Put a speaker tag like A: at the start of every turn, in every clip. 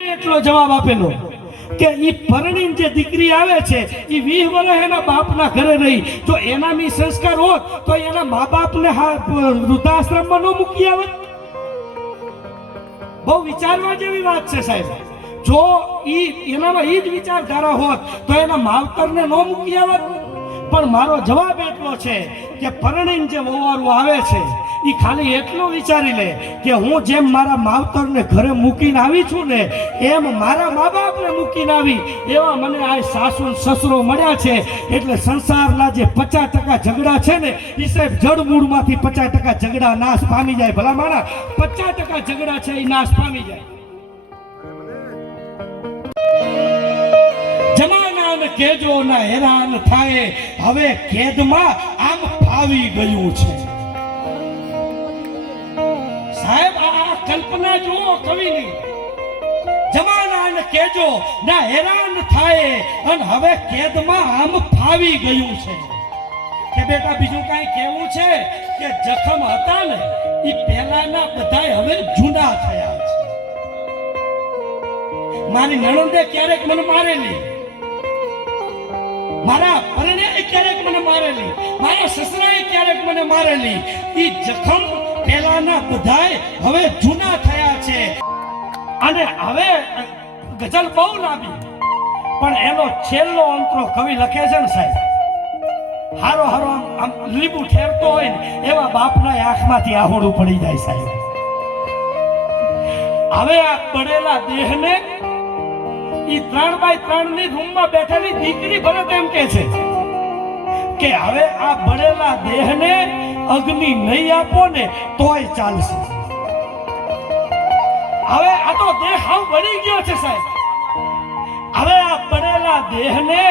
A: એટલો જવાબ આપેલો કે ઈ પરણીને જે દીકરી આવે છે એ વીસ વર્ષ એના બાપના ઘરે રહી. જો એના મી સંસ્કાર હોત, તો એના મા બાપને વૃદ્ધાશ્રમમાં ન મૂકી આવે બહુ વિચારવા જેવી વાત છે સાહેબ. જો ઈ, એનામાં ઈ જ વિચારધારા હોત, તો એના માવતરને ન મૂકી આવત. પણ મારો જવાબ એટલો છે કે પરણીને જે વવારું આવે છે ઈ ખાલી એટલું વિચારી લે કે હું જેમ મારા માવતરને ઘરે મૂકીને આવી છું ને, એમ મારા મા બાપને મૂકીને આવી. એવા મને આ સાસુ સસરો મળ્યા છે, એટલે સંસારના જે પચાસ ટકા ઝઘડા છે ને એ સાહેબ જડમૂળમાંથી પચાસ ટકા ઝઘડા નાશ પામી જાય. ભલા મારા પચાસ ટકા ઝઘડા છે એ નાશ પામી જાય. જમાનાને કેજો ના હેરાન થાય. હવે કેદમાં આમ ફાવી ગયું છે. કલ્પના જુઓ કવિની. જમાનાને કેજો ના હેરાન થાય અને હવે કેદમાં આમ ફાવી ગયું છે. કે બેટા, બીજું કાંઈ કેવું છે? કે જખમ હતા ને એ પહેલાના બધાય હવે જૂના થયા છે. મારી નણંદે ક્યારેક મને મારેલી. મારા પરણે ક્યારેક મને મારેલી. મારા સસરાએ ક્યારેક મને મારેલી. એ જખમ પહેલાના બધાય હવે જૂના થયા છે. અને હવે ગઝલ બહુ લાંબી. પણ એનો છેલ્લો અંતરો કવિ લખે છે ને સાહેબ? હારો હારો આમ લીંબુ ઠેરતો હોય ને, એવા બાપના આંખમાંથી આહોડું પડી જાય સાહેબ. હવે આ પડેલા દેહને ઈ ત્રણ બાય ત્રણની રૂમમાં બેઠેલી દીકરી ભરત એમ કે છે કે હવે આ બળેલા દેહને અગ્નિ નહીં આપો ને તોય ચાલશે. હવે આ તો દેહ હાવ બળી ગયો છે સાહેબ. હવે આ પડેલા દેહને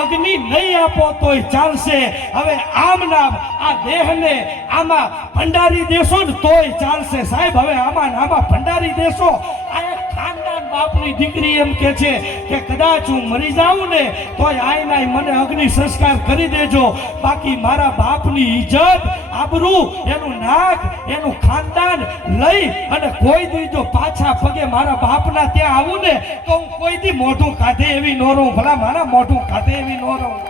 A: અગ્નિ નહીં આપો તોય ચાલશે. હવે આમ નામ આ દેહને આમાં ભંડારી દેશો ને તોય ચાલશે. સાહેબ, હવે આમાં આમાં ભંડારી દેશો. આ બાપની દીકરી એમ કે છે કે કદાચ હું મરી જાઉં ને તોય આય નાય મને અગ્નિ સંસ્કાર કરી દેજો. બાકી મારા બાપની ઇજ્જત આબરૂ, એનું નાક, એનું ખાનદાન લઈ અને કોઈ દી જો પાછા પગે મારા બાપના ત્યાં આવું ને તો હું કોઈ દી મોઢું કાઢે એવી નો રહું. ભલા મારા મોઢું કાઢે એવી નો રહું.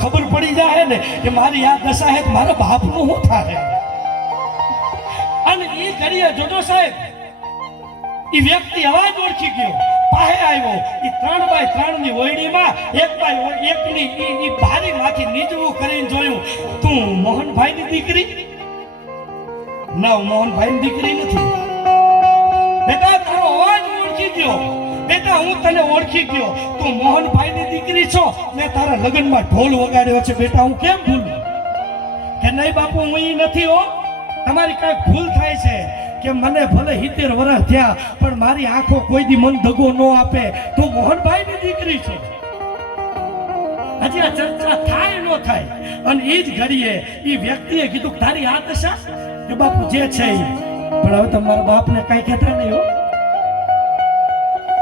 A: ખબર પડી જાય ને કે મારી આ દશા હે મારા બાપનું શું થાય અને એ ઘડીએ જોજો સાહેબ. એ વ્યક્તિ અવાજ ઓળખી ગયો. પાહે આવ્યો. એ ત્રણ બાય ત્રણની ઓયડીમાં એક બાય એકની એ ભારી માંથી નીચવું કરીને જોયું. તું મોહનભાઈ ની દીકરી? ના, હું મોહનભાઈ ની દીકરી નથી. બેટા, તારો અવાજ ઓળખી ગયો. બેટા, હું તને ઓળખી ગયો. તું મોહનભાઈ ની દીકરી છો. મેં તારા લગ્નમાં ઢોલ વગાડ્યો છે. બેટા, હું કેમ ભૂલું? કે નહીં બાપુ, હું નથી, હો. તમારી કાંઈક ભૂલ થાય છે કે મને ભલે હિતેર વર્ષ થયા, પણ મારી આંખો કોઈ દી મન દગો ન આપે. તો મોહનભાઈ ની દીકરી છે. હજી આ ચર્ચા થાય ન થાય. અને એ જ ઘડીએ એ વ્યક્તિએ કીધું તારી આ દશા કે બાપુ જે છે ઈ. પણ હવે તમારા બાપને કઈ કહેતા નહીં હો.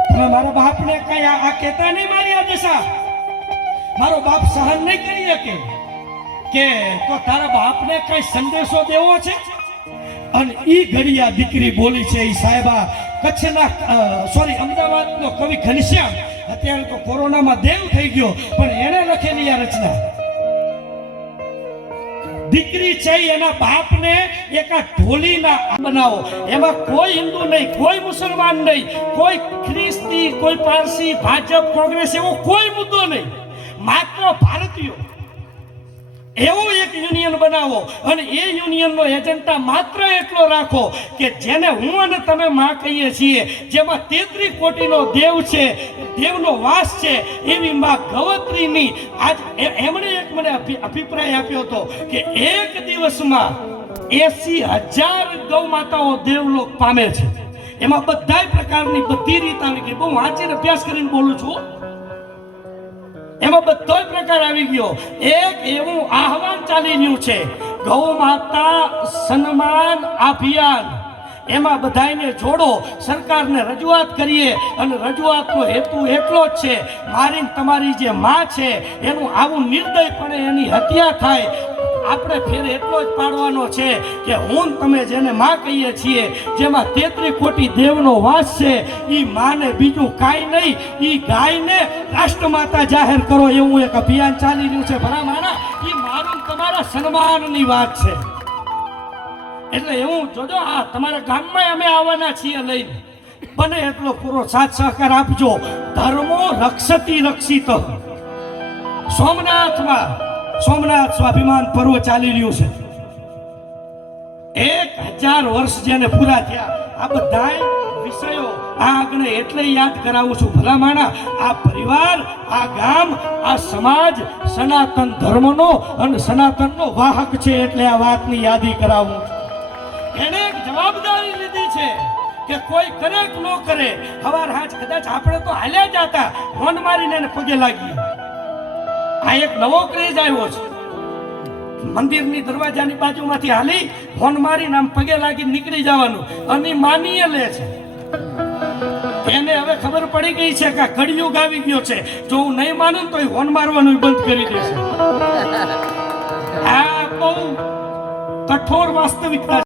A: તમે મારા બાપને કઈ આ કહેતા નહીં મારી આ દશા? મારો બાપ સહન નહીં કરી શકે. કે તો તારા બાપને કઈ સંદેશો દેવો છે? અને ઈ ઘડિયા દીકરી બોલી છે, ઈ સાહેબા, કચ્છના સોરી અમદાવાદનો કવિ ઘનશ્યામ, અત્યારે તો કોરોનામાં દેવ થઈ ગયો, પણ એણે લખેલી આ રચના. દીકરી છે એના બાપને એકા ઢોલીના બનાવો. એમાં કોઈ હિન્દુ નહીં, કોઈ મુસલમાન નહીં, કોઈ ખ્રિસ્તી, કોઈ પારસી, ભાજપ, કોંગ્રેસ એવો કોઈ મુદ્દો નહીં. માત્ર ભારતીયો. એવો એક યુનિયન બનાવો અને એ યુનિયનનો એજન્ડા માત્ર એટલો રાખો કે જેને હું અને તમે માં કહીએ છીએ, જેમાં તેત્રી કોટીનો દેવ છે, દેવનો વાસ છે, એવી માં ગવત્રીની આજ એમણે એક મને અભિપ્રાય આપ્યો હતો કે એક દિવસમાં એસી હજાર ગૌ માતાઓ દેવલોક પામે છે. એમાં બધા પ્રકારની બધી રીત આવી બહુ વાંચીને અભ્યાસ કરીને બોલું છું એમાં બધો પ્રકાર આવી ગયો. એક એવું આહવાન ચાલી રહ્યું છે. ગૌ માતા સન્માન અભિયાન. એમાં બધાને જોડો, સરકારને રજૂઆત કરીએ અને રજૂઆતનો હેતુ એટલો જ છે મારી તમારી જે માં છે, એનું આવું નિર્દયપણે એની હત્યા થાય આપણે ફેર એટલો જ પાડવાનો છે કે હું તમે જેને માં કહીએ છીએ, જેમાં તેત્રી કોટી દેવનો વાસ છે એ માને બીજું કાંઈ નહીં એ ગાયને રાષ્ટ્રમાતા જાહેર કરો એવું એક અભિયાન ચાલી રહ્યું છે. માના, ઈ મારું તમારા સન્માનની વાત છે. એટલે એવું જોજો, આ તમારા ગામમાં અમે આવવાના છીએ લઈને. બને એટલો પૂરો સાથ સહકાર આપજો. ધર્મો રક્ષતી રક્ષિત. સોમનાથમાં સોમનાથ સ્વાભિમાન પર્વ ચાલી રહ્યું છે. એક હજાર વર્ષ જેને પૂરા થયા, આ બધા વિષયો આ આગળ એટલે યાદ કરાવું છું. ભલા આ પરિવાર, આ ગામ, આ સમાજ સનાતન ધર્મનો અને સનાતનનો વાહક છે એટલે આ વાતની યાદી કરાવું. એને એક જવાબદારી લીધી છે કે કોઈ કરે કે ન કરે, હવાર હાજ કદાચ આપણે તો હાલ્યા જતા મન મારીને પગે લાગીએ. આ એક નવો ક્રેઝ આવ્યો છે. મંદિરની દરવાજાની બાજુમાંથી હાલી ફોન મારીને આમ પગે લાગી નીકળી જવાનું. અને માનીએ લે છે. એને હવે ખબર પડી ગઈ છે કે આ કળિયુગ આવી ગયો છે. જો હું નહીં માનું તો એ હોન મારવાનું બંધ કરી દેશે. આ બહુ કઠોર વાસ્તવિકતા